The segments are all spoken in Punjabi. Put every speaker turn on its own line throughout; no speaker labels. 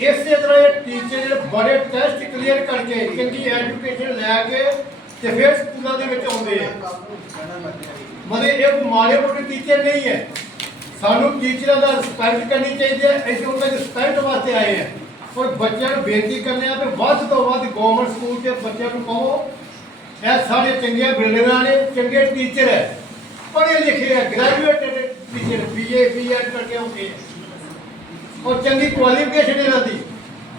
ਇਸੇ ਤਰ੍ਹਾਂ ਇਹ ਟੀਚਰ ਜਿਹੜੇ ਬੜੇ ਟੈਸਟ ਕਲੀਅਰ ਕਰਕੇ ਚੰਗੀ ਐਜੂਕੇਸ਼ਨ ਲੈ ਕੇ ਤੇ ਫਿਰ ਸਕੂਲਾਂ ਦੇ ਵਿੱਚ ਆਉਂਦੇ ਆ। ਮਤਲਬ ਇਹ ਮਾੜੇ ਮੋਟੇ ਟੀਚਰ ਨਹੀਂ ਹੈ। ਸਾਨੂੰ ਟੀਚਰਾਂ ਦਾ ਰਿਸਪੈਕਟ ਕਰਨੀ ਚਾਹੀਦੀ ਹੈ। ਅਸੀਂ ਉਹਨਾਂ ਦੀ ਰਿਸਪੈਕਟ ਵਾਸਤੇ ਆਏ ਆ ਔਰ ਬੱਚਿਆਂ ਨੂੰ ਬੇਨਤੀ ਕਰਨੇ ਆ ਕਿ ਵੱਧ ਤੋਂ ਵੱਧ ਗਵਰਨਮੈਂਟ ਸਕੂਲ ਦੇ ਬੱਚਿਆਂ ਨੂੰ ਕਹੋ, ਇਹ ਸਾਡੇ ਚੰਗੇ ਬਿਲਡਿੰਗਾਂ ਨੇ, ਚੰਗੇ ਟੀਚਰ ਹੈ। ਪੜ੍ਹੇ ਲਿਖੇ ਹੈ ਗ੍ਰੈਜੂਏਟਡ ਟੀਚਰ ਬੀਏ ਬੀਐਡ ਕਰਕੇ ਆਉਂਦੇ ਹੈ ਔਰ ਚੰਗੀ ਕੁਆਲੀਫਿਕੇਸ਼ਨ ਇਹਨਾਂ ਦੀ।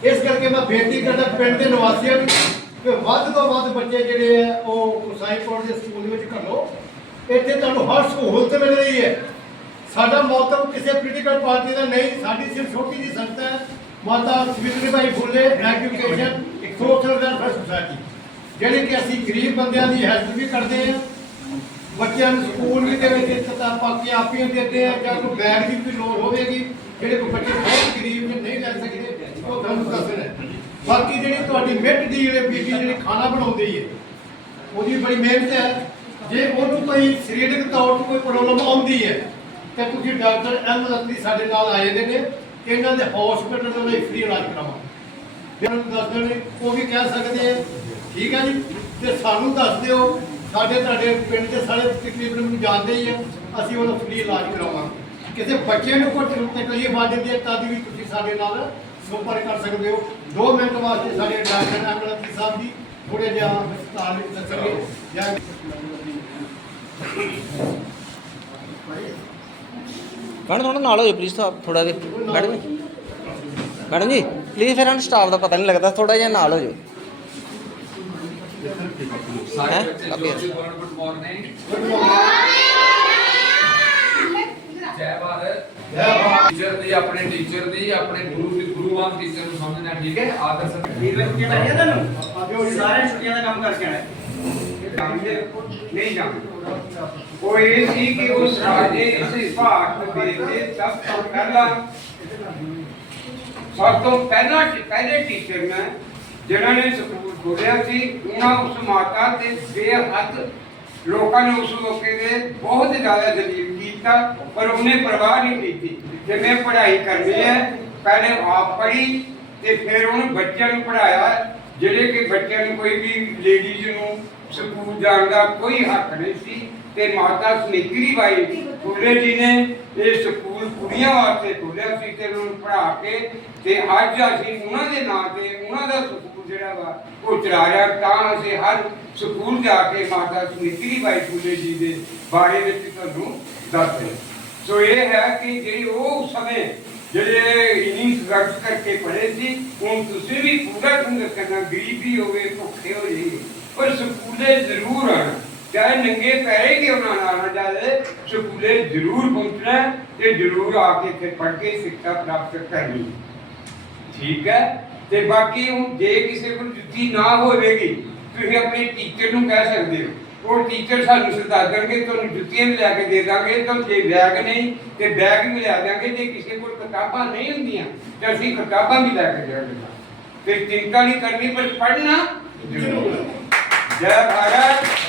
ਇਸ ਕਰਕੇ ਮੈਂ ਬੇਨਤੀ ਕਰਦਾ ਪਿੰਡ ਦੇ ਨਿਵਾਸੀਆਂ ਨੂੰ ਕਿ ਵੱਧ ਤੋਂ ਵੱਧ ਬੱਚੇ ਜਿਹੜੇ ਆ, ਉਹ ਸਾਈਪੁਰ ਦੇ ਸਕੂਲ ਵਿੱਚ ਘੱਲੋ। ਇੱਥੇ ਤੁਹਾਨੂੰ ਹਰ ਸਹੂਲਤ ਮਿਲ ਰਹੀ ਹੈ। ਸਾਡਾ ਮੌਤਮ ਕਿਸੇ ਪੋਲੀਟੀਕਲ ਪਾਰਟੀ ਦਾ ਨਹੀਂ, ਸਾਡੀ ਸਿਰਫ ਛੋਟੀ ਜਿਹੀ ਸੰਸਥਾ ਹੈ। ਮਾਤਾ Savitri Bai Phule education social welfare society ਜਿਹੜੀ ਕਿ ਅਸੀਂ ਗਰੀਬ ਬੰਦਿਆਂ ਦੀ ਹੈਲਪ ਵੀ ਕਰਦੇ ਹਾਂ। ਬੱਚਿਆਂ ਨੂੰ ਸਕੂਲ ਵੀ ਦੇ ਵਿੱਚ ਕਿਤਾਬਾਂ ਕਾਪੀਆਂ ਦਿੰਦੇ ਆ, ਜਾਂ ਕੋਈ ਬੈਗ ਦੀ ਵੀ ਲੋੜ ਹੋਵੇਗੀ। ਜਿਹੜੇ ਬੱਚੇ ਬਹੁਤ ਗਰੀਬ ਨੇ, ਨਹੀਂ ਲੈ ਸਕਦੇ, ਉਹ ਤੁਹਾਨੂੰ ਦੱਸਣਾ ਹੈ। ਬਾਕੀ ਜਿਹੜੀ ਤੁਹਾਡੀ ਮਿੱਟ ਦੀ ਜਿਹੜੇ ਬੀਬੀ ਜਿਹੜੀ ਖਾਣਾ ਬਣਾਉਂਦੀ ਹੈ, ਉਹਦੀ ਬੜੀ ਮਿਹਨਤ ਹੈ। ਜੇ ਉਹਨੂੰ ਕੋਈ ਸਰੀਰਕ ਤੌਰ ਤੇ ਕੋਈ ਪ੍ਰੋਬਲਮ ਆਉਂਦੀ ਹੈ, ਤੇ ਤੁਸੀਂ ਡਾਕਟਰ ਐਮਐਲਐਸ ਦੀ ਸਾਡੇ ਨਾਲ ਆਏ ਦੇ ਨੇ ਇਹਨਾਂ ਦੇ ਹਸਪੀਟਲ ਦੇ ਲਈ ਫ੍ਰੀ ਇਲਾਜ ਕਰਾਵਾਂਗੇ ਜਿਹਨਾਂ ਨੂੰ ਦੱਸਦੇ ਨੇ, ਉਹ ਵੀ ਕਹਿ ਸਕਦੇ ਆ। ਠੀਕ ਹੈ ਜੀ? ਤੇ ਸਾਨੂੰ ਦੱਸ ਦਿਓ, ਸਾਡੇ ਤੁਹਾਡੇ ਪਿੰਡ ਦੇ ਸਾਰੇ ਤਕਰੀਬਨ ਨੂੰ ਜਾਣਦੇ ਹੀ ਆ, ਅਸੀਂ ਉਹਦਾ ਫ੍ਰੀ ਇਲਾਜ ਕਰਾਵਾਂਗੇ। ਕਿਸੇ ਬੱਚੇ ਨੂੰ ਕੋਈ ਤਕਲੀਫ ਆ ਜਾਂਦੀ ਹੈ ਤਦ ਵੀ ਤੁਸੀਂ ਸਾਡੇ ਨਾਲ ਸੰਪਰਕ ਕਰ ਸਕਦੇ ਹੋ। 2 ਮਿੰਟ ਵਾਸਤੇ ਸਾਡੇ ਡਾਕਟਰ ਐਮਐਲਐਸ ਸਾਹਿਬ ਜੀ ਥੋੜੇ ਜਿਹਾ ਹਸਪਤਾਲ ਵਿੱਚ ਦੱਸਣਗੇ। ਜਾਂ
ਮੈਡਮ ਥੋੜਾ ਨਾਲ ਹੋ ਜਾਓ ਪਲੀਜ਼ ਥੋੜਾ ਜਿਹਾ। ਮੈਡਮ ਜੀ। ਮੈਡਮ ਜੀ ਪਲੀਜ਼ ਫਿਰ ਹਨ ਸਟਾਫ ਦਾ ਪਤਾ ਨਹੀਂ ਲੱਗਦਾ ਥੋੜਾ ਜਿਹਾ ਨਾਲ ਹੋ? ਜਾਓ
ਸਾਰੇ? ਬੱਚੇ। ਜੋ ਬੋਲਣ ਗੁੱਡ ਮਾਰਨਿੰਗ ਜੈ ਭਾਰਤ
ਜੈ ਭਾਰਤ।
ਟੀਚਰ ਦੀ ਆਪਣੇ ਟੀਚਰ ਦੀ ਆਪਣੇ ਗੁਰੂ ਦੀ ਗੁਰੂ ਵਾਂਗ ਟੀਚਰ ਨੂੰ ਸਮਝਣਾ ਠੀਕ ਹੈ? ਆਦਰ ਸਤਿਕਾਰ
ਵੀਰ ਵਿੱਚ ਕਿਹੜਾ ਹੈ ਤੁਹਾਨੂੰ? ਸਾਰੇ ਛੁੱਟੀਆਂ ਦਾ ਕੰਮ ਕਰਕੇ ਆਏ ਨਹੀਂ ਜਾਣਾ। ਉਹ ਇਹ ਸੀ ਕਿ ਉਸ ਰਾਜੇ ਇਸ ਭਾਰਤ ਦੇ ਵਿੱਚ ਸਭ ਤੋਂ ਪਹਿਲਾਂ ਸਭ ਤੋਂ ਪਹਿਲਾਂ ਪਹਿਲੇ ਟੀਚਰ ਨੇ ਜਿਹੜਾ ਨੇ ਸਕੂਲ ਖੋਲਿਆ ਸੀ ਉਹਨਾਂ ਉਸ ਮਾਤਾ ਤੇ ਬੇਹੱਦ ਲੋਕਾਂ ਨੇ ਉਸ ਮੌਕੇ ਤੇ ਬਹੁਤ ਜ਼ਿਆਦਾ ਦਲੀਲ ਕੀਤਾ, ਪਰ ਉਹਨੇ ਪਰਵਾਹ ਨਹੀਂ ਕੀਤੀ। ਕਿ ਮੈਂ ਪੜ੍ਹਾਈ ਕਰਨੀ ਹੈ, ਪਹਿਲੇ ਆਪ ਪੜ੍ਹੀ ਤੇ ਫਿਰ ਉਹਨੇ ਬੱਚਿਆਂ ਨੂੰ ਪੜ੍ਹਾਇਆ, ਜਿਹੜੇ ਕਿ ਬੱਚਿਆਂ ਨੂੰ ਕੋਈ ਵੀ ਲੇਡੀਜ਼ ਨੂੰ ਸਕੂਲ ਜਾਣ ਦਾ ਕੋਈ ਹੱਕ ਨਹੀਂ ਸੀ ਤੇ ਮਾਤਾ ਸੁਨੇਤਰੀ ਬਾਈ ਫੁੱਲੇ ਜੀ ਨੇ ਇਹ ਸਕੂਲ ਕੁੜੀਆਂ ਵਾਸਤੇ ਖੋਲਿਆ ਸੀ ਤੇ ਉਹਨਾਂ ਨੂੰ ਪੜ੍ਹਾ ਕੇ ਤੇ ਅੱਜ ਅਸੀਂ ਉਹਨਾਂ ਦੇ ਨਾਂ ਤੇ ਉਹਨਾਂ ਦਾ ਸਕੂਲ ਜਿਹੜਾ ਵਾ ਉਹ ਚਲਾਇਆ ਤਾਂ ਅਸੀਂ ਹਰ ਸਕੂਲ ਜਾ ਕੇ ਮਾਤਾ ਸੁਨੇਤਰੀ ਬਾਈ ਫੁੱਲੇ ਜੀ ਦੇ ਬਾਰੇ ਵਿੱਚ ਤੁਹਾਨੂੰ ਦੱਸਦੇ ਹਾਂ। ਸੋ ਇਹ ਹੈ ਕਿ ਜਿਹੜੀ ਉਹ ਸਮੇਂ ਜਿਹੜੇ ਇਨਿੰਗਸ ਰਕਸ ਕਰਕੇ ਪੜ੍ਹੇ ਸੀ, ਹੁਣ ਤੁਸੀਂ ਵੀ ਪੂਰਾ ਢੰਗ ਕਰਨਾ ਗਰੀਬੀ ਹੋਵੇ, ਭੁੱਖੇ ਹੋ ਜਾਈਏ, ਪਰ ਸਕੂਲੇ ਜ਼ਰੂਰ ਆਣਾ ਚਾਹੇ ਨੰਗੇ ਪੈਰੇ ਕਿਉਂ ਨਾ ਆਣਾ ਜਾਵੇ, ਸਕੂਲੇ ਜ਼ਰੂਰ ਪਹੁੰਚਣਾ ਤੇ ਜ਼ਰੂਰ ਆ ਕੇ ਇੱਥੇ ਪੜ੍ਹ ਕੇ ਸਿੱਖਿਆ ਪ੍ਰਾਪਤ ਕਰਨੀ ਠੀਕ ਹੈ? ਤੇ ਬਾਕੀ ਹੁਣ ਜੇ ਕਿਸੇ ਕੋਲ ਜੁੱਤੀ ਨਾ ਹੋਵੇਗੀ, ਤੁਸੀਂ ਆਪਣੇ ਟੀਚਰ ਨੂੰ ਕਹਿ ਸਕਦੇ ਹੋ, ਉਹ ਟੀਚਰ ਸਾਨੂੰ ਸਿਧਾ ਦੇਣਗੇ, ਤੁਹਾਨੂੰ ਜੁੱਤੀਆਂ ਵੀ ਲਿਆ ਕੇ ਦੇ ਦਾਂਗੇ, ਤਾਂ ਜੇ ਬੈਗ ਨਹੀਂ, ਤੇ ਬੈਗ ਵੀ ਲਿਆ ਦਾਂਗੇ ਜੇ ਕਿਸੇ ਕੋਲ ਕਿਤਾਬਾਂ ਨਹੀਂ ਹੁੰਦੀਆਂ, ਤਾਂ ਅਸੀਂ ਕਿਤਾਬਾਂ ਵੀ ਲੈ ਕੇ ਜਾਵਾਂਗੇ। ਤੇ ਚਿੰਤਾ ਨਹੀਂ ਕਰਨੀ, ਪਰ ਪੜ੍ਹਨਾ ਜ਼ਰੂਰ ਜੈ ਭਾਰਤ।